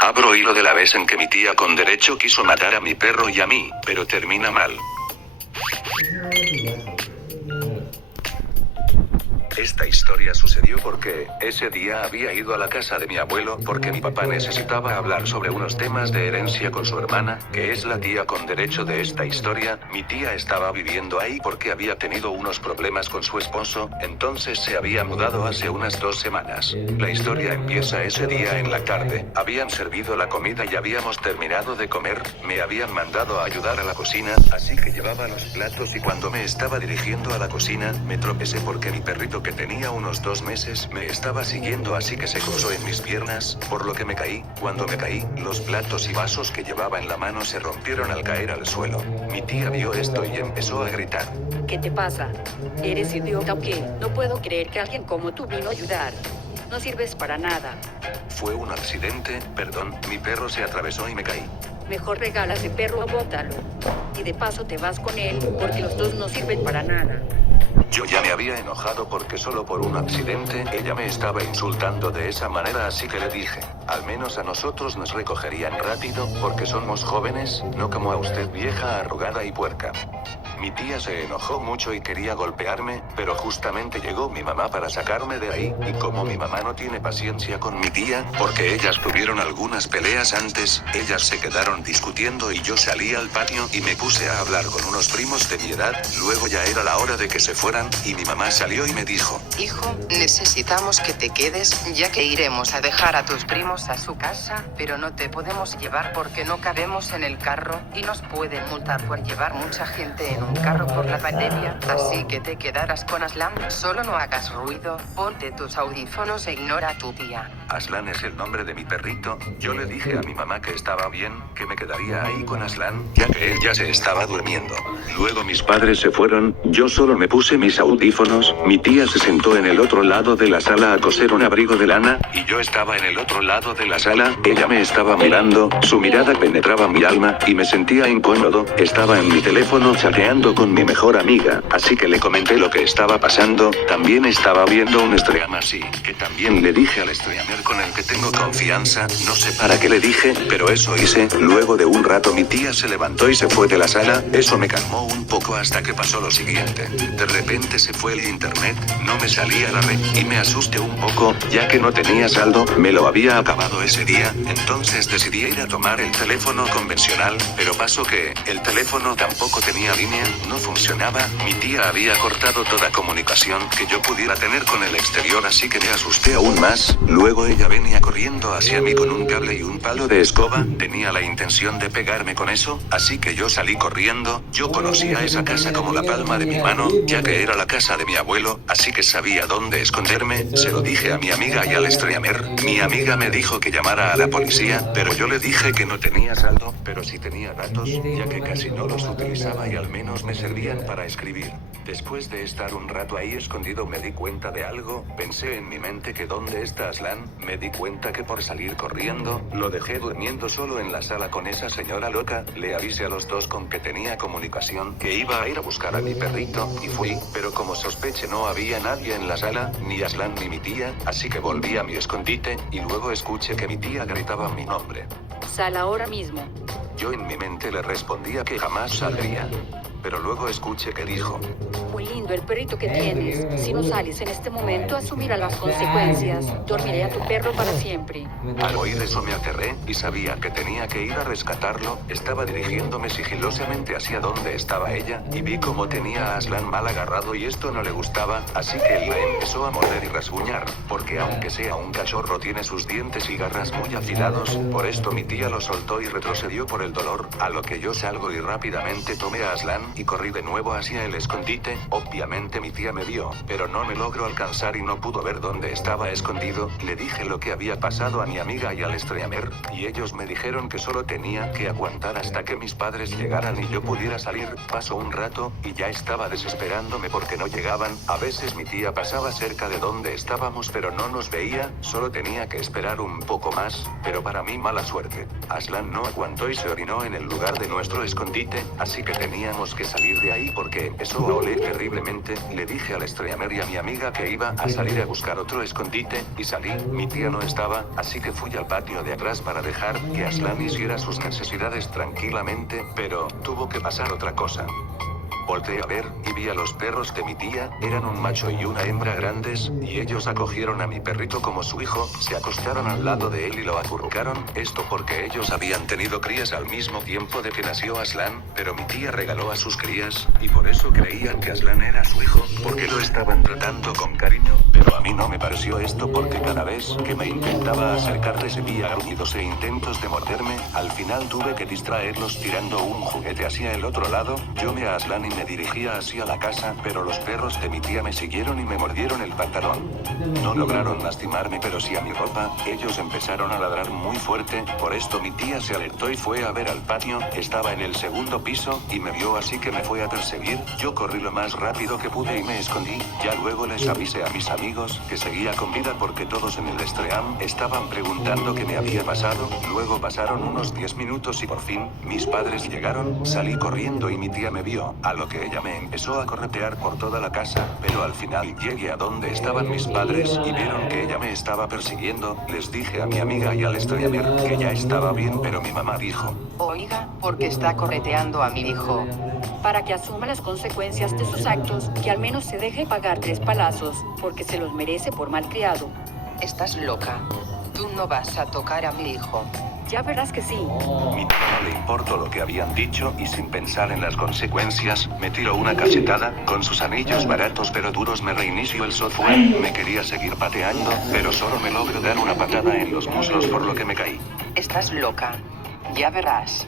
Abro hilo de la vez en que mi tía con derecho quiso matar a mi perro y a mí, pero termina mal. Esta historia sucedió porque, ese día había ido a la casa de mi abuelo porque mi papá necesitaba hablar sobre unos temas de herencia con su hermana, que es la tía con derecho de esta historia. Mi tía estaba viviendo ahí porque había tenido unos problemas con su esposo, entonces se había mudado hace unas 2 semanas. La historia empieza ese día en la tarde, habían servido la comida y habíamos terminado de comer, me habían mandado a ayudar a la cocina, así que llevaba los platos y cuando me estaba dirigiendo a la cocina, me tropecé porque mi perrito que tenía unos 2 meses me estaba siguiendo, así que se cruzó en mis piernas, por lo que me caí. Cuando me caí, los platos y vasos que llevaba en la mano se rompieron al caer al suelo. Mi tía vio esto y empezó a gritar. ¿Qué te pasa? ¿Eres idiota o qué? No puedo creer que alguien como tú vino a ayudar. No sirves para nada. Fue un accidente, perdón, mi perro se atravesó y me caí. Mejor regala ese perro o bótalo. Y de paso te vas con él, porque los dos no sirven para nada. Yo ya me había enojado porque solo por un accidente ella me estaba insultando de esa manera, así que le dije, al menos a nosotros nos recogerían rápido, porque somos jóvenes, no como a usted vieja arrugada y puerca. Mi tía se enojó mucho y quería golpearme, pero justamente llegó mi mamá para sacarme de ahí, y como mi mamá no tiene paciencia con mi tía, porque ellas tuvieron algunas peleas antes, ellas se quedaron discutiendo y yo salí al patio y me puse a hablar con unos primos de mi edad, luego ya era la hora de que se fueran, y mi mamá salió y me dijo, hijo, necesitamos que te quedes, ya que iremos a dejar a tus primos a su casa, pero no te podemos llevar porque no cabemos en el carro, y nos pueden multar por llevar mucha gente en un carro por la pandemia, así que te quedarás con Aslan, solo no hagas ruido, ponte tus audífonos e ignora a tu tía. Aslan es el nombre de mi perrito. Yo le dije a mi mamá que estaba bien, que me quedaría ahí con Aslan, ya que él ya se estaba durmiendo. Luego mis padres se fueron, yo solo me puse mis audífonos, mi tía se sentó en el otro lado de la sala a coser un abrigo de lana, y yo estaba en el otro lado de la sala, ella me estaba mirando, su mirada penetraba mi alma, y me sentía incómodo, estaba en mi teléfono chateando con mi mejor amiga, así que le comenté lo que estaba pasando, también estaba viendo un stream así, que también le dije al streamer con el que tengo confianza, no sé para qué le dije, pero eso hice. Luego de un rato mi tía se levantó y se fue de la sala, eso me calmó un poco hasta que pasó lo siguiente, de repente se fue el internet, no me salía la red, y me asusté un poco, ya que no tenía saldo, me lo había acabado ese día, entonces decidí ir a tomar el teléfono convencional, pero pasó que, el teléfono tampoco tenía línea, no funcionaba, mi tía había cortado toda comunicación que yo pudiera tener con el exterior, así que me asusté aún más. Luego ella venía corriendo hacia mí con un cable y un palo de escoba, tenía la intención de pegarme con eso, así que yo salí corriendo. Yo conocía esa casa como la palma de mi mano, ya que era la casa de mi abuelo, así que sabía dónde esconderme. Se lo dije a mi amiga y al streamer. Mi amiga me dijo que llamara a la policía, pero yo le dije que no tenía saldo, pero sí tenía datos, ya que casi no los utilizaba y al menos me servían para escribir. Después de estar un rato ahí escondido me di cuenta de algo, pensé en mi mente que ¿dónde está Aslan? Me di cuenta que por salir corriendo, lo dejé durmiendo solo en la sala con esa señora loca, le avisé a los dos con que tenía comunicación, que iba a ir a buscar a mi perrito, y fui, pero como sospeché no había nadie en la sala, ni Aslan ni mi tía, así que volví a mi escondite, y luego escuché que mi tía gritaba mi nombre. Sal ahora mismo. Yo en mi mente le respondía que jamás saldría. Pero luego escuché que dijo, Muy lindo el perrito que tienes. Si no sales en este momento, asumirás las consecuencias. Dormiré a tu perro para siempre. Al oír eso me aterré, y sabía que tenía que ir a rescatarlo. Estaba dirigiéndome sigilosamente hacia donde estaba ella, y vi como tenía a Aslan mal agarrado y esto no le gustaba, así que él la empezó a morder y rasguñar, porque aunque sea un cachorro tiene sus dientes y garras muy afilados, por esto mi tía lo soltó y retrocedió por el dolor, a lo que yo salgo y rápidamente tomé a Aslan, y corrí de nuevo hacia el escondite. Obviamente mi tía me vio, pero no me logró alcanzar y no pudo ver dónde estaba escondido. Le dije lo que había pasado a mi amiga y al streamer, y ellos me dijeron que solo tenía que aguantar hasta que mis padres llegaran y yo pudiera salir. Pasó un rato, y ya estaba desesperándome porque no llegaban. A veces mi tía pasaba cerca de donde estábamos pero no nos veía, solo tenía que esperar un poco más, pero para mí mala suerte. Aslan no aguantó y se orinó en el lugar de nuestro escondite, así que teníamos que salir de ahí porque empezó a oler terriblemente. Le dije al Streamer y a mi amiga que iba a salir a buscar otro escondite, y salí. Mi tía no estaba, así que fui al patio de atrás para dejar que Aslan hiciera sus necesidades tranquilamente, pero tuvo que pasar otra cosa. Volteé a ver, y vi a los perros de mi tía, eran un macho y una hembra grandes, y ellos acogieron a mi perrito como su hijo, se acostaron al lado de él y lo acurrucaron, esto porque ellos habían tenido crías al mismo tiempo de que nació Aslan, pero mi tía regaló a sus crías, y por eso creían que Aslan era su hijo, porque lo estaban tratando con cariño, pero a mí no me pareció esto porque cada vez que me intentaba acercar recibía gruñidos e intentos de morderme, al final tuve que distraerlos tirando un juguete hacia el otro lado, yo me a Aslan y me dirigía hacia la casa, pero los perros de mi tía me siguieron y me mordieron el pantalón. No lograron lastimarme, pero sí a mi ropa. Ellos empezaron a ladrar muy fuerte, por esto mi tía se alertó y fue a ver al patio. Estaba en el segundo piso, y me vio, así que me fue a perseguir. Yo corrí lo más rápido que pude y me escondí. Ya luego les avisé a mis amigos que seguía con vida porque todos en el Stream estaban preguntando qué me había pasado. Luego pasaron unos 10 minutos y por fin, mis padres llegaron. Salí corriendo y mi tía me vio, a lo que ella me empezó a corretear por toda la casa, pero al final llegué a donde estaban mis padres y vieron que ella me estaba persiguiendo. Les dije a mi amiga y al Streamer que ya estaba bien, pero mi mamá dijo: Oiga, ¿por qué está correteando a mi hijo? Para que asuma las consecuencias de sus actos, que al menos se deje pagar 3 palazos, porque se los merece por malcriado. Estás loca. Tú no vas a tocar a mi hijo. Ya verás que sí. Mi tía no le importó lo que habían dicho y sin pensar en las consecuencias, me tiró una cachetada. Con sus anillos baratos pero duros me reinició el software. Me quería seguir pateando, pero solo me logró dar una patada en los muslos por lo que me caí. Estás loca. Ya verás.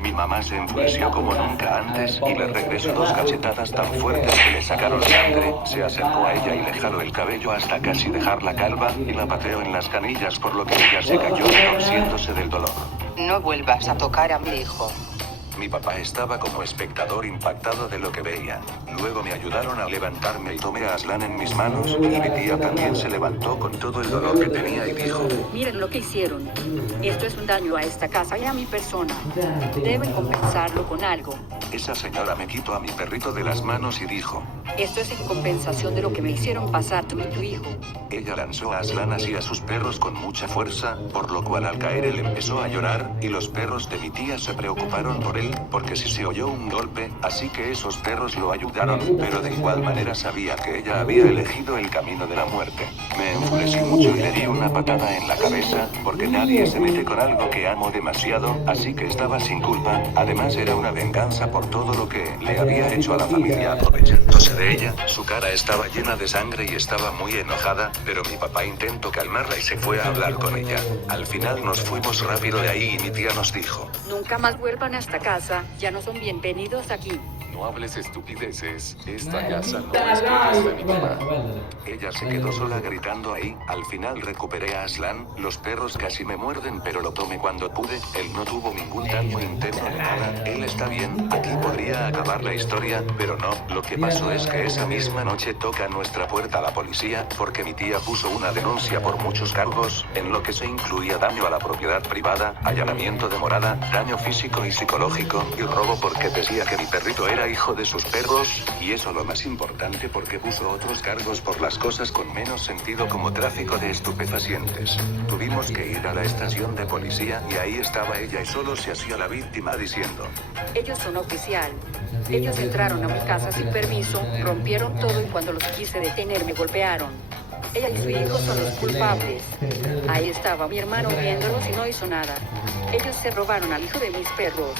Mi mamá se enfureció como nunca antes y le regresó 2 cachetadas tan fuertes que le sacaron sangre. Se acercó a ella y le jaló el cabello hasta casi dejarla calva y la pateó en las canillas, por lo que ella se cayó torciéndose del dolor. No vuelvas a tocar a mi hijo. Mi papá estaba como espectador impactado de lo que veía. Luego me ayudaron a levantarme y tomé a Aslan en mis manos, y mi tía también se levantó con todo el dolor que tenía y dijo: Miren lo que hicieron. Esto es un daño a esta casa y a mi persona. Deben compensarlo con algo. Esa señora me quitó a mi perrito de las manos y dijo: Esto es en compensación de lo que me hicieron pasar tú y tu hijo. Ella lanzó a Aslan hacia sus perros con mucha fuerza, por lo cual al caer él empezó a llorar, y los perros de mi tía se preocuparon por él, porque si se oyó un golpe, así que esos perros lo ayudaron, pero de igual manera sabía que ella había elegido el camino de la muerte. Me enfurecí mucho y le di una patada en la cabeza, porque nadie se mete con algo que amo demasiado, así que estaba sin culpa. Además era una venganza por todo lo que le había hecho a la familia aprovechándose de ella. Su cara estaba llena de sangre y estaba muy enojada, pero mi papá intentó calmarla y se fue a hablar con ella. Al final nos fuimos rápido de ahí y mi tía nos dijo: Nunca más vuelvan a esta casa, ya no son bienvenidos aquí. No hables estupideces, esta casa no es que es de mi mamá. Ella se quedó sola gritando ahí. Al final recuperé a Aslan. Los perros casi me muerden, pero lo tomé cuando pude. Él no tuvo ningún daño interno ni nada. Él está bien. Aquí podría acabar la historia, pero no. Lo que pasó es que esa misma noche toca a nuestra puerta la policía, porque mi tía puso una denuncia por muchos cargos, en lo que se incluía daño a la propiedad privada, allanamiento de morada, daño físico y psicológico, y robo porque decía que mi perrito era hijo de sus perros, y eso lo más importante porque puso otros cargos por las cosas con menos sentido como tráfico de estupefacientes. Tuvimos que ir a la estación de policía y ahí estaba ella y solo se hacía la víctima diciendo: Ellos son oficial. Ellos entraron a mi casa sin permiso, rompieron todo y cuando los quise detener me golpearon. Ella y su hijo son los culpables. Ahí estaba mi hermano viéndolos y no hizo nada. Ellos se robaron al hijo de mis perros.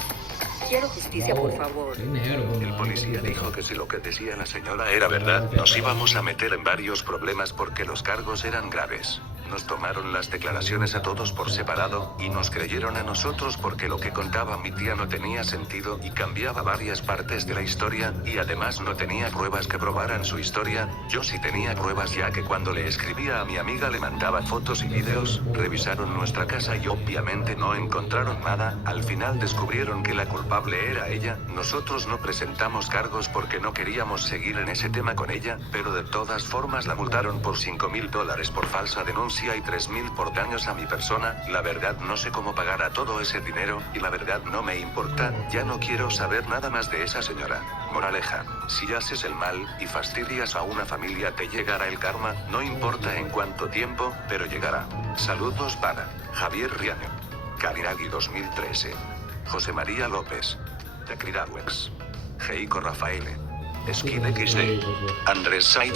Quiero justicia, por favor. El policía dijo que si lo que decía la señora era verdad, nos íbamos a meter en varios problemas porque los cargos eran graves. Nos tomaron las declaraciones a todos por separado, y nos creyeron a nosotros porque lo que contaba mi tía no tenía sentido y cambiaba varias partes de la historia, y además no tenía pruebas que probaran su historia. Yo sí tenía pruebas, ya que cuando le escribía a mi amiga le mandaba fotos y videos. Revisaron nuestra casa y obviamente no encontraron nada. Al final descubrieron que la culpable era ella. Nosotros no presentamos cargos porque no queríamos seguir en ese tema con ella, pero de todas formas la multaron por $5,000 por falsa denuncia si hay 3.000 por daños a mi persona, la verdad no sé cómo pagar a todo ese dinero, y la verdad no me importa, ya no quiero saber nada más de esa señora. Moraleja, si haces el mal, y fastidias a una familia te llegará el karma, no importa en cuánto tiempo, pero llegará. Saludos para Javier Riaño. Carinagui 2013. José María López. Tecridawex. Geico Rafaele. Skid XD. Andrés Said.